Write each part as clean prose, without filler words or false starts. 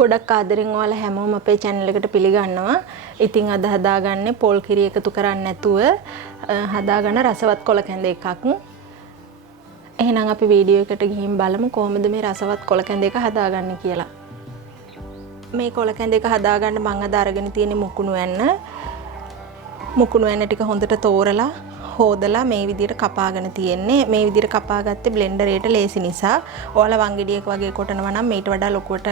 ගොඩක් ආදරෙන් ඔයාලා හැමෝම අපේ channel එකට පිළිගන්නවා. ඉතින් අද හදාගන්නේ පොල් කිරි එකතු කරන්නේ නැතුව හදාගන්න රසවත් කොල කැඳ එකක්. එහෙනම් අපි වීඩියෝ එකට ගිහින් බලමු කොහොමද මේ රසවත් කොල කැඳ එක හදාගන්නේ කියලා. මේ කොල කැඳ එක හදාගන්න මම අද අරගෙන තියෙන්නේ මුකුණුවෙන්න ටික හොඳට තෝරලා හොදලා මේ විදිහට කපාගෙන තියෙන්නේ. මේ විදිහට කපාගත්තේ බ්ලෙන්ඩර් එකට ලේසි නිසා. ඔයාලා වංගෙඩියක් වගේ කොටනවා නම් මේට වඩා ලොකුවට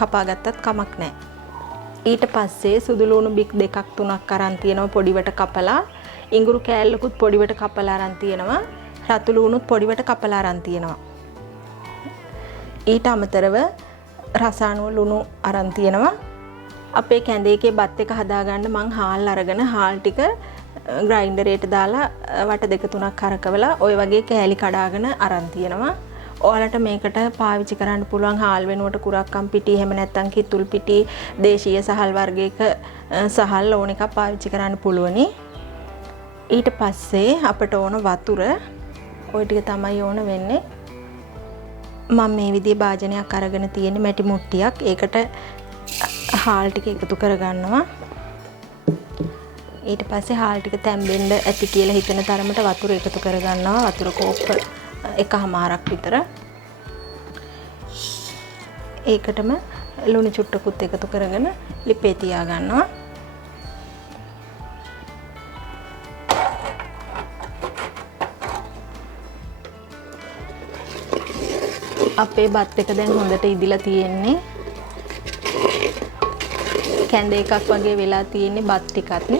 කපාගත්තත් කමක් නැහැ. ඊට පස්සේ සුදු ලුණු බික් දෙකක් තුනක් අරන් තියෙනවා පොඩිවට කපලා. ඉඟුරු කෑල්ලකුත් පොඩිවට කපලා අරන් තියෙනවා. රතු ලුණුත් පොඩිවට කපලා අරන් තියෙනවා. ඊට අමතරව රසායන ලුණු අරන් තියෙනවා. අපේ කැඳේකේ බත් එක හදාගන්න මං හාල් අරගෙන හාල් ටික ග්‍රයින්ඩර් එකට දාලා වට දෙක තුනක් කරකවලා ওই වගේ කෑලි කඩාගෙන අරන් තියෙනවා. ඔයාලට මේකට පාවිච්චි කරන්න පුළුවන් හාල් වෙනුවට කුරක්කම් පිටි එහෙම නැත්නම් කිතුල් පිටි දේශීය සහල් වර්ගයක සහල් ඕන එකක් පාවිච්චි කරන්න පුළුවනි. ඊට පස්සේ අපට ඕන වතුර ওই ටික තමයි ඕන වෙන්නේ. මම මේ විදිහේ භාජනයක් අරගෙන තියෙන්නේ මැටි මුට්ටියක්. ඒකට හාල් ටික එකතු කරගන්නවා. ඊට පස්සේ හාල් ටික තැම්බෙන්න ඇති කියලා හිතන තරමට වතුර එකතු කරගන්නවා. වතුර කෝප්ප එකමාරක් විතර. ඒකටම ලුණු චුට්ටකුත් එකතු කරගෙන ලිපේ තියා ගන්නවා. අපේ බත් එක දැන් හොඳට ඉදිලා තියෙන්නේ. කැඳ එකක් වගේ වෙලා තියෙන්නේ බත් ටිකත්.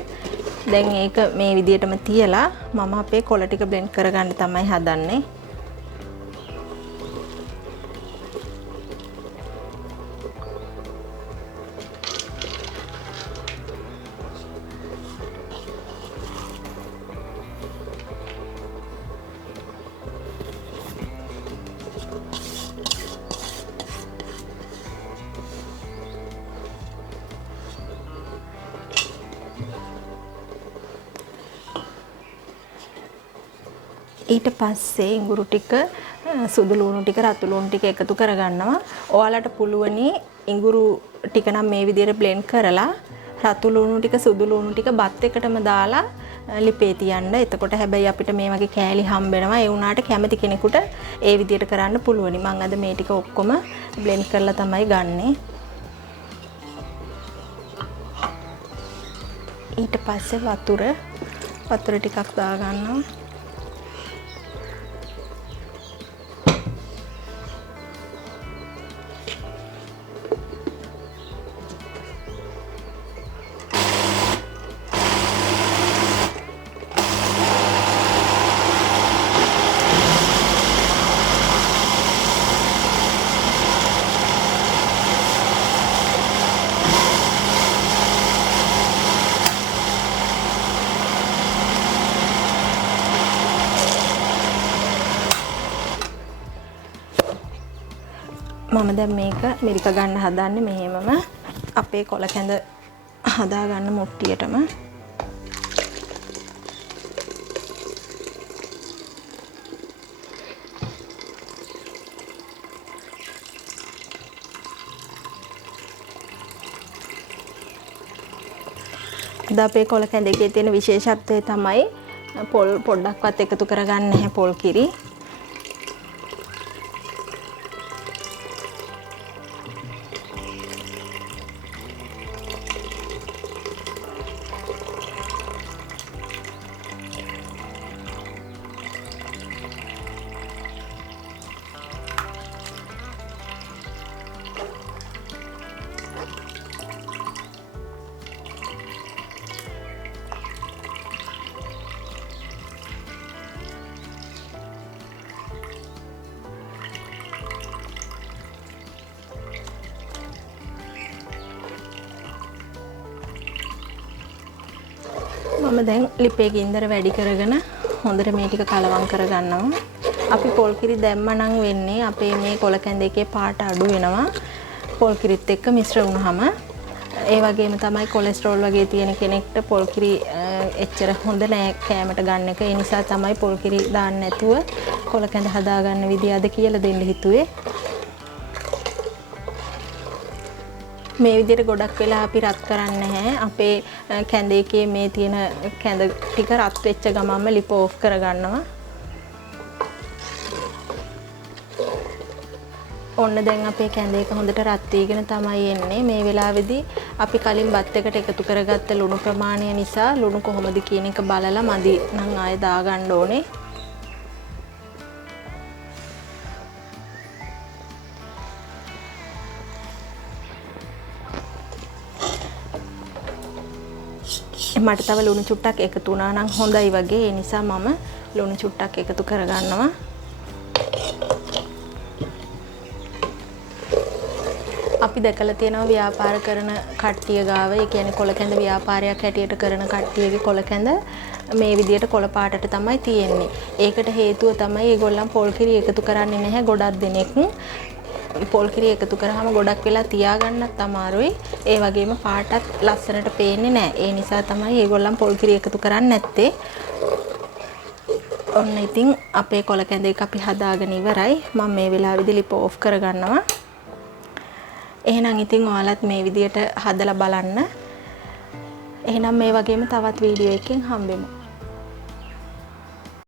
දැන් ඒක මේ විදිහටම තියලා මම අපේ කොළ ටික බ්ලෙන්ඩ් කරගන්න තමයි හදන්නේ. ඊට පස්සේ ඉඟුරු ටික සුදු ලුණු ටික රතු ලුණු ටික එකතු කරගන්නවා. ඔයාලට පුළුවනි ඉඟුරු ටික නම් මේ විදිහට බ්ලෙන්ඩ් කරලා රතු ලුණු ටික සුදු ලුණු ටික බත් එකටම දාලා ලිපේ තියන්න. එතකොට හැබැයි අපිට මේ වගේ කෑලි හම්බෙනවා. ඒ වුණාට කැමති කෙනෙකුට ඒ විදිහට කරන්න පුළුවනි. මම අද මේ ටික ඔක්කොම බ්ලෙන්ඩ් කරලා තමයි ගන්නෙ. ඊට පස්සේ වතුර ටිකක් දා ගන්නවා. මම දැන් මේක මිරික ගන්න හදන්නේ මෙහෙමම අපේ කොළ කැඳ හදා ගන්න මුට්ටියටම. අද අපේ කොළ කැඳේ තියෙන විශේෂත්වය තමයි පොල් පොඩ්ඩක්වත් එකතු කරගන්න නැහැ පොල් කිරි. මම දැන් ලිපේ ගින්දර වැඩි කරගෙන හොඳට මේ ටික කලවම් කරගන්නවා. අපි පොල් කිරි දැම්ම නම් වෙන්නේ අපේ මේ කොළ කැඳ එකේ පාට අඩු වෙනවා. පොල් කිරිත් එක්ක මිශ්‍ර වුණාම ඒ වගේම තමයි කොලෙස්ටරෝල් වගේ තියෙන කෙනෙක්ට පොල් කිරි එච්චර හොඳ නෑ කෑමට ගන්න එක. ඒ නිසා තමයි පොල් කිරි දාන්න නැතුව කොළ කැඳ හදා ගන්න විදිය අද කියලා දෙන්න හිතුවේ. මේ විදිහට ගොඩක් වෙලා අපි රත් කරන්නේ නැහැ. අපේ කැඳේකේ මේ තියෙන කැඳ ටික රත් වෙච්ච ගමන්ම ලිප ඕෆ් කරගන්නවා. ඔන්න දැන් අපේ කැඳේක හොඳට රත් වීගෙන තමයි එන්නේ. මේ වෙලාවේදී අපි කලින් බත් එකට එකතු කරගත්ත ලුණු ප්‍රමාණය නිසා ලුණු කොහොමද කියන එක බලලා මදි නම් ආයෙ දාගන්න ඕනේ. මට තව ලුණු චුට්ටක් එකතු වුණා නම් හොඳයි වගේ. ඒ නිසා මම ලුණු චුට්ටක් එකතු කරගන්නවා. අපි දැකලා තියෙනවා ව්‍යාපාර කරන කට්ටිය ගාව, ඒ කියන්නේ කොළ කැඳ ව්‍යාපාරයක් හැටියට කරන කට්ටියගේ කොළ කැඳ මේ විදියට කොළ පාටට තමයි තියෙන්නේ. ඒකට හේතුව තමයි ඒගොල්ලන් පොල් කිරි එකතු කරන්නේ නැහැ. ගොඩක් දෙනෙක් පොල් කිරි එකතු කරාම ගොඩක් වෙලා තියාගන්නත් අමාරුයි. ඒ වගේම පාටත් ලස්සනට පේන්නේ නැහැ. ඒ නිසා තමයි ඒගොල්ලන් පොල් කිරි එකතු කරන්නේ නැත්තේ. ඔන්න ඉතින් අපේ කොළ කැඳ එක අපි හදාගෙන ඉවරයි. මම මේ වෙලාවේදී ලිප ඕෆ් කරගන්නවා. එහෙනම් ඉතින් ඔයාලත් මේ විදියට හදලා බලන්න. එහෙනම් මේ වගේම තවත් වීඩියෝ එකකින් හම්බෙමු.